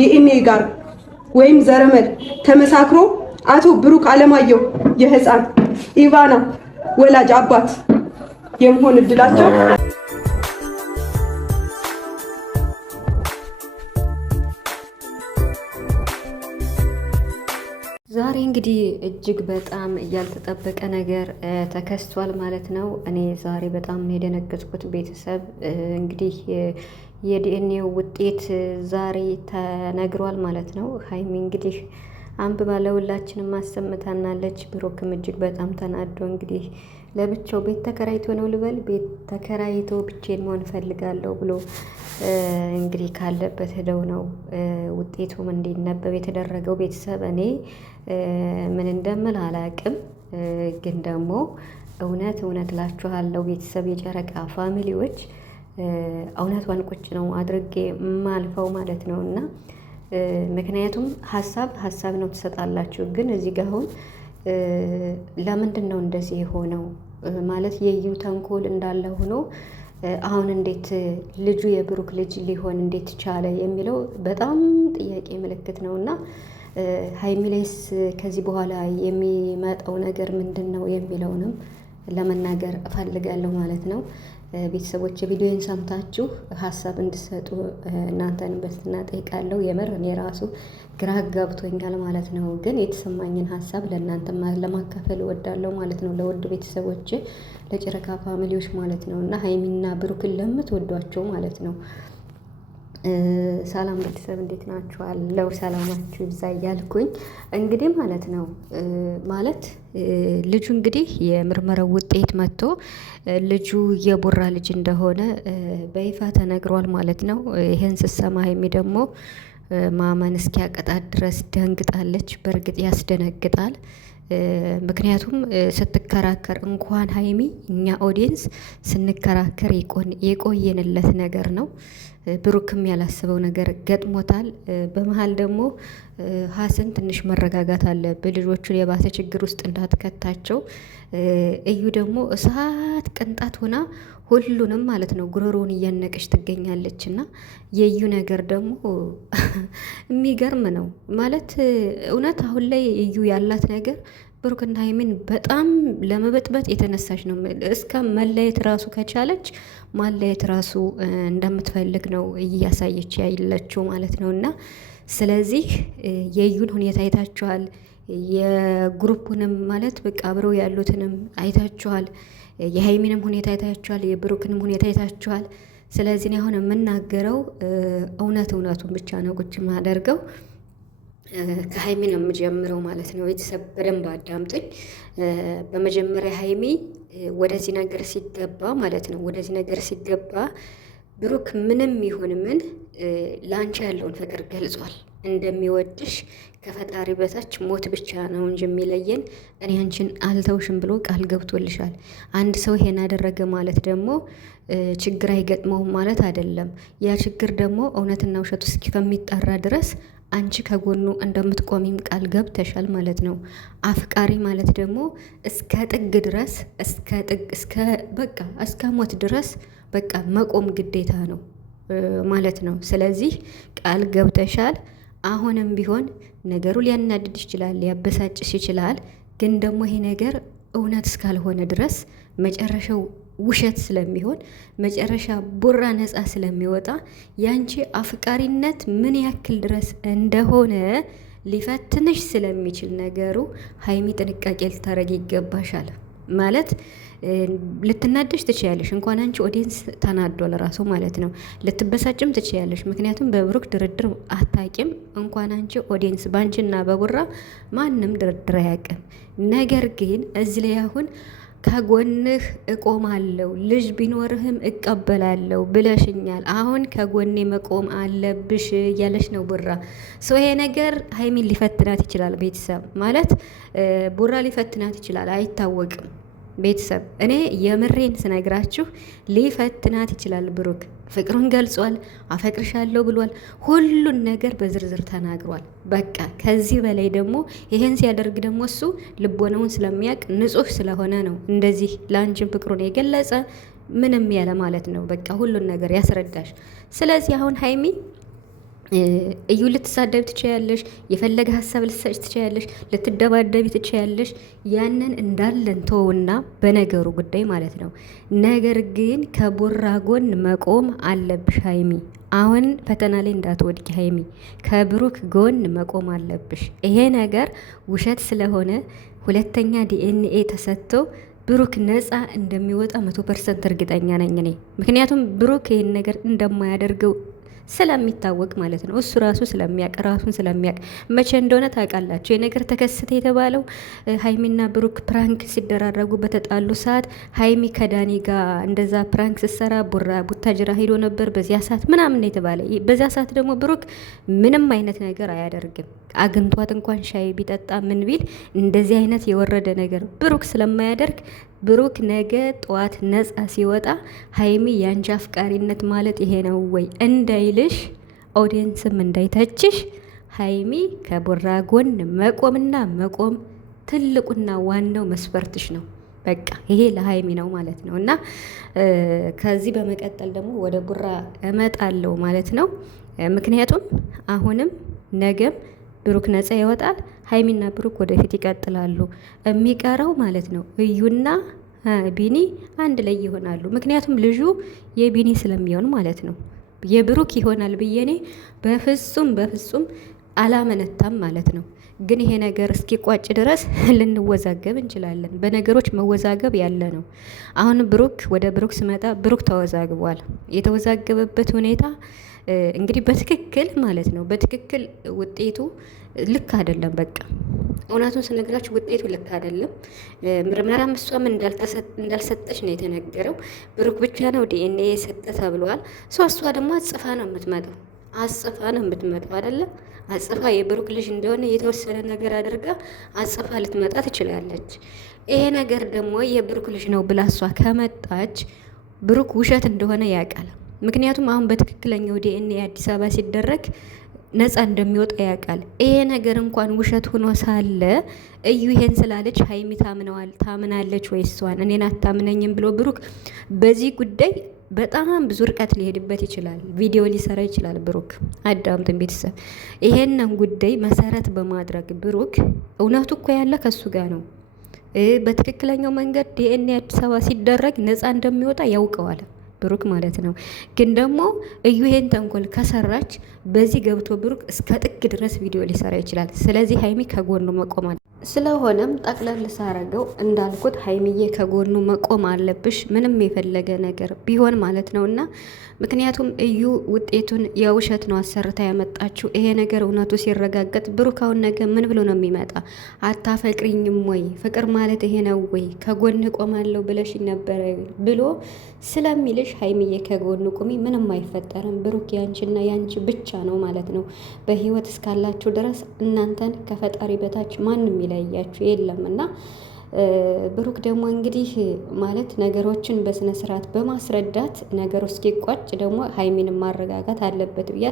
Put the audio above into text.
ዲኤንኤ ጋር ወይም ዘረመል ተመሳክሮ አቶ ብሩክ አለማየሁ የህፃን ኢቫና ወላጅ አባት የመሆን እድላቸው ዛሬ እንግዲህ እጅግ በጣም ያልተጠበቀ ነገር ተከስቷል ማለት ነው። እኔ ዛሬ በጣም የደነገጥኩት ቤተሰብ እንግዲህ የዲኤንኤ ውጤት ዛሬ ተነግሯል ማለት ነው። ሀይሚ እንግዲህ አንብባ ለሁላችንም አሰምታናለች። ብሩክም እጅግ በጣም ተናዶ እንግዲህ ለብቻው ቤት ተከራይቶ ነው ልበል፣ ቤት ተከራይቶ ብቻዬን መሆን እፈልጋለሁ ብሎ እንግዲህ ካለበት ሄደው ነው ውጤቱም እንዲነበብ የተደረገው። ቤተሰብ እኔ ምን እንደምል አላቅም፣ ግን ደግሞ እውነት እላችኋለሁ ቤተሰብ የጨረቃ ፋሚሊዎች እውነቷን ቁጭ ነው አድርጌ ማልፈው ማለት ነው። እና ምክንያቱም ሀሳብ ነው ትሰጣላችሁ፣ ግን እዚህ ጋር አሁን ለምንድን ነው እንደዚህ የሆነው ማለት የዩ ተንኮል እንዳለ ሆኖ አሁን እንዴት ልጁ የብሩክ ልጅ ሊሆን እንዴት ቻለ የሚለው በጣም ጥያቄ ምልክት ነው። እና ሀይሚሌስ ከዚህ በኋላ የሚመጣው ነገር ምንድን ነው የሚለውንም ለመናገር እፈልጋለሁ ማለት ነው። ቤተሰቦች ቪዲዮን ሰምታችሁ ሀሳብ እንድሰጡ እናንተን በትህትና ጠይቃለሁ። የምር እኔ ራሱ ግራ ገብቶኛል ማለት ነው፣ ግን የተሰማኝን ሀሳብ ለእናንተ ለማካፈል እወዳለሁ ማለት ነው። ለውድ ቤተሰቦች ለጨረቃ ፋሚሊዎች ማለት ነው እና ሀይሚና ብሩክን ለምትወዷቸው ማለት ነው። ሰላም ቤተሰብ እንዴት ናችኋለሁ? ሰላማችሁ ይብዛ እያልኩኝ እንግዲህ ማለት ነው ማለት ልጁ እንግዲህ የምርመራው ውጤት መጥቶ ልጁ የቡራ ልጅ እንደሆነ በይፋ ተነግሯል ማለት ነው። ይህን ስሰማ ሀይሚ ደግሞ ማመን እስኪያቀጣት ድረስ ደንግጣለች። በእርግጥ ያስደነግጣል። ምክንያቱም ስትከራከር እንኳን ሀይሚ እኛ ኦዲየንስ ስንከራከር የቆየንለት ነገር ነው። ብሩክም ያላስበው ነገር ገጥሞታል። በመሀል ደግሞ ሀሰን ትንሽ መረጋጋት አለብህ፣ ልጆቹን የባሰ ችግር ውስጥ እንዳትከታቸው። እዩ ደግሞ እሳት ቅንጣት ሆና ሁሉንም ማለት ነው ጉሮሮውን እያነቀች ትገኛለች። እና የዩ ነገር ደግሞ የሚገርም ነው ማለት እውነት አሁን ላይ እዩ ያላት ነገር ብሩክና ሀይሚን በጣም ለመበጥበጥ የተነሳች ነው። እስከ መለየት ራሱ ከቻለች ማለየት ራሱ እንደምትፈልግ ነው እያሳየች ያለችው ማለት ነው። እና ስለዚህ የዩን ሁኔታ አይታችኋል፣ የግሩፑንም ማለት በቃ አብረው ያሉትንም አይታችኋል፣ የሀይሚንም ሁኔታ አይታችኋል፣ የብሩክንም ሁኔታ አይታችኋል። ስለዚህ አሁን የምናገረው እውነቱን ብቻ ነው ቁጭ ማደርገው ከሀይሚ ነው የምጀምረው ማለት ነው። ቤተሰብ በደንብ አዳምጡኝ። በመጀመሪያ ሀይሚ ወደዚህ ነገር ሲገባ ማለት ነው ብሩክ ምንም ይሁን ምን ለአንቺ ያለውን ፍቅር ገልጿል። እንደሚወድሽ ከፈጣሪ በታች ሞት ብቻ ነው እንጂ የሚለየን እኔ አንቺን አልተውሽም ብሎ ቃል ገብቶልሻል። አንድ ሰው ይሄን አደረገ ማለት ደግሞ ችግር አይገጥመውም ማለት አይደለም። ያ ችግር ደግሞ እውነትና ውሸቱ እስከሚጣራ ድረስ አንቺ ከጎኑ እንደምትቆሚም ቃል ገብተሻል ማለት ነው። አፍቃሪ ማለት ደግሞ እስከ ጥግ ድረስ እስከ ሞት ድረስ በቃ መቆም ግዴታ ነው ማለት ነው። ስለዚህ ቃል ገብተሻል። አሁንም ቢሆን ነገሩ ሊያናድድሽ ይችላል፣ ሊያበሳጭሽ ይችላል። ግን ደግሞ ይሄ ነገር እውነት እስካልሆነ ድረስ መጨረሻው ውሸት ስለሚሆን መጨረሻ ቡራ ነፃ ስለሚወጣ ያንቺ አፍቃሪነት ምን ያክል ድረስ እንደሆነ ሊፈትንሽ ስለሚችል ነገሩ ሀይሚ ጥንቃቄ ልታረግ ይገባሻል። ማለት ልትናደሽ ትችያለሽ። እንኳን አንቺ ኦዲየንስ ተናዷል ራሱ ማለት ነው። ልትበሳጭም ትችያለሽ። ምክንያቱም በብሩክ ድርድር አታቂም። እንኳን አንቺ ኦዲየንስ በአንቺና በቡራ ማንም ድርድር አያውቅም። ነገር ግን እዚህ ላይ አሁን ከጎንህ እቆማለሁ ልጅ ቢኖርህም እቀበላለሁ ብለሽኛል፣ አሁን ከጎኔ መቆም አለብሽ እያለሽ ነው ቡራ። ይሄ ነገር ሀይሚን ሊፈትናት ይችላል። ቤተሰብ ማለት ቡራ ሊፈትናት ይችላል፣ አይታወቅም። ቤተሰብ እኔ የምሬን ስነግራችሁ ሊፈትናት ይችላል። ብሩክ ፍቅሩን ገልጿል፣ አፈቅርሻለሁ ብሏል። ሁሉን ነገር በዝርዝር ተናግሯል። በቃ ከዚህ በላይ ደግሞ ይሄን ሲያደርግ ደግሞ እሱ ልቦናውን ስለሚያውቅ ንጹሕ ስለሆነ ነው እንደዚህ ለአንቺን ፍቅሩን የገለጸ ምንም ያለ ማለት ነው። በቃ ሁሉን ነገር ያስረዳሽ። ስለዚህ አሁን ሀይሚ እዩ ልትሳደብ ትችያለሽ፣ የፈለገ ሀሳብ ልትሰጭ ትችያለሽ፣ ልትደባደቢ ትችያለሽ። ያንን እንዳለን ተውና በነገሩ ጉዳይ ማለት ነው። ነገር ግን ከቡራ ጎን መቆም አለብሽ ሀይሚ። አሁን ፈተና ላይ እንዳትወድቂ ሀይሚ፣ ከብሩክ ጎን መቆም አለብሽ። ይሄ ነገር ውሸት ስለሆነ ሁለተኛ ዲኤንኤ ተሰጥቶ ብሩክ ነፃ እንደሚወጣ 100% እርግጠኛ ነኝ እኔ። ምክንያቱም ብሩክ ይህን ነገር እንደማያደርገው ስለሚታወቅ ማለት ነው። እሱ ራሱ ስለሚያቅ ራሱን ስለሚያቅ መቼ እንደሆነ ታውቃላችሁ። የነገር ተከሰተ የተባለው ሀይሚና ብሩክ ፕራንክ ሲደራረጉ በተጣሉ ሰዓት ሀይሚ ከዳኒ ጋር እንደዛ ፕራንክ ስትሰራ ቡታጅራ ሄዶ ነበር በዚያ ሰዓት ምናምን የተባለ። በዚያ ሰዓት ደግሞ ብሩክ ምንም አይነት ነገር አያደርግም። አግኝቷት እንኳን ሻይ ቢጠጣ ምን ቢል እንደዚህ አይነት የወረደ ነገር ብሩክ ስለማያደርግ ብሩክ ነገ ጠዋት ነፃ ሲወጣ ሀይሚ ያንቺ አፍቃሪነት ማለት ይሄ ነው ወይ እንዳይልሽ፣ ኦዲየንስም እንዳይተችሽ፣ ሀይሚ ከቡራ ጎን መቆምና መቆም ትልቁና ዋናው መስፈርትሽ ነው። በቃ ይሄ ለሀይሚ ነው ማለት ነው። እና ከዚህ በመቀጠል ደግሞ ወደ ቡራ እመጣለሁ ማለት ነው። ምክንያቱም አሁንም ነገም ብሩክ ነፃ ይወጣል። ሀይሚና ብሩክ ወደፊት ይቀጥላሉ። የሚቀረው ማለት ነው እዩና ቢኒ አንድ ላይ ይሆናሉ። ምክንያቱም ልጁ የቢኒ ስለሚሆን ማለት ነው። የብሩክ ይሆናል ብዬ እኔ በፍጹም አላመነታም ማለት ነው። ግን ይሄ ነገር እስኪቋጭ ድረስ ልንወዛገብ እንችላለን። በነገሮች መወዛገብ ያለ ነው። አሁን ወደ ብሩክ ስመጣ ብሩክ ተወዛግቧል። የተወዛገበበት ሁኔታ እንግዲህ በትክክል ማለት ነው። በትክክል ውጤቱ ልክ አይደለም። በቃ እውነቱን ስነግራችሁ ውጤቱ ልክ አይደለም። ምርመራም እሷም እንዳልሰጠች ነው የተነገረው። ብሩክ ብቻ ነው ዲኤንኤ የሰጠ ተብሏል። እሷ ደግሞ አጽፋ ነው የምትመጣው አይደለ? አጽፋ የብሩክ ልጅ እንደሆነ የተወሰነ ነገር አድርጋ አጽፋ ልትመጣ ትችላለች። ይሄ ነገር ደግሞ የብሩክ ልጅ ነው ብላ እሷ ከመጣች ብሩክ ውሸት እንደሆነ ያውቃል። ምክንያቱም አሁን በትክክለኛው ዲኤንኤ አዲስ አበባ ሲደረግ ነፃ እንደሚወጣ ያውቃል። ይሄ ነገር እንኳን ውሸት ሆኖ ሳለ እዩ ይሄን ስላለች ሀይሚ ታምናለች ወይ እሷን እኔን አታምነኝም ብሎ ብሩክ በዚህ ጉዳይ በጣም ብዙ ርቀት ሊሄድበት ይችላል። ቪዲዮ ሊሰራ ይችላል ብሩክ። አዳምጡን ቤተሰብ፣ ይሄንን ጉዳይ መሰረት በማድረግ ብሩክ እውነቱ እኮ ያለ ከሱ ጋር ነው። በትክክለኛው መንገድ ዲኤንኤ አዲስ አበባ ሲደረግ ነፃ እንደሚወጣ ያውቀዋል ብሩክ ማለት ነው። ግን ደግሞ እዩ ይሄን ተንኮል ከሰራች በዚህ ገብቶ ብሩክ እስከ ጥግ ድረስ ቪዲዮ ሊሰራ ይችላል። ስለዚህ ሀይሚ ከጎኑ መቆም አለ። ስለሆነም ጠቅለል ሳረገው እንዳልኩት ሀይሚዬ ከጎኑ መቆም አለብሽ፣ ምንም የፈለገ ነገር ቢሆን ማለት ነውና። ምክንያቱም እዩ ውጤቱን የውሸት ነው አሰርታ ያመጣችው። ይሄ ነገር እውነቱ ሲረጋገጥ ብሩክ አሁን ነገ ምን ብሎ ነው የሚመጣ? አታፈቅሪኝም ወይ? ፍቅር ማለት ይሄ ነው ወይ? ከጎን ቆማለሁ ብለሽ ነበረ ብሎ ስለሚልሽ ሀይሚዬ ከጎኑ ቁሚ፣ ምንም አይፈጠርም። ብሩክ ያንቺና ያንቺ ብቻ ነው ማለት ነው። በህይወት እስካላችሁ ድረስ እናንተን ከፈጣሪ በታች ማንም ይለያችሁ የለም እና ብሩክ ደግሞ እንግዲህ ማለት ነገሮችን በስነ ስርዓት በማስረዳት ነገሩ እስኪቋጭ ደግሞ ሀይሚንም ማረጋጋት አለበት ብዬ